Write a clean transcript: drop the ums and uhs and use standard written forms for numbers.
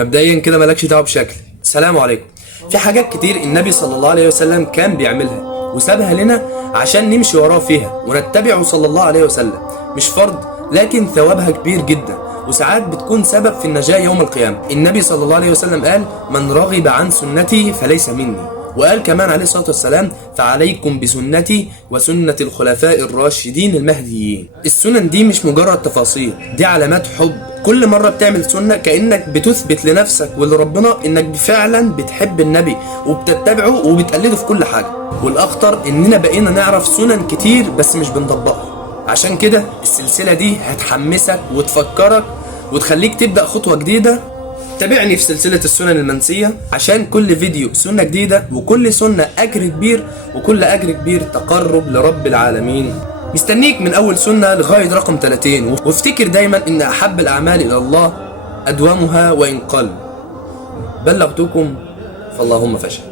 مبدئيا كده مالكش دعوه بشكل. السلام عليكم. في حاجات كتير النبي صلى الله عليه وسلم كان بيعملها وسابها لنا عشان نمشي وراه فيها ونتبعه صلى الله عليه وسلم. مش فرض، لكن ثوابها كبير جدا، وساعات بتكون سبب في النجاة يوم القيامة. النبي صلى الله عليه وسلم قال: من رغب عن سنتي فليس مني. وقال كمان عليه الصلاة والسلام: فعليكم بسنتي وسنة الخلفاء الراشدين المهديين. السنن دي مش مجرد تفاصيل، دي علامات حب. كل مرة بتعمل سنة كأنك بتثبت لنفسك ولربنا انك فعلا بتحب النبي وبتتبعه وبتقلده في كل حاجة. والأخطر اننا بقينا نعرف سنن كتير بس مش بنطبقها. عشان كده السلسلة دي هتحمسك وتفكرك وتخليك تبدأ خطوة جديدة. تابعني في سلسلة السنن المنسية عشان كل فيديو سنة جديدة، وكل سنة أجر كبير، وكل أجر كبير تقرب لرب العالمين. مستنيك من أول سنة لغاية رقم 30. وافتكر دايما إن أحب الأعمال إلى الله أدومها وإن قل. بلغتكم فاللهم فاشهد.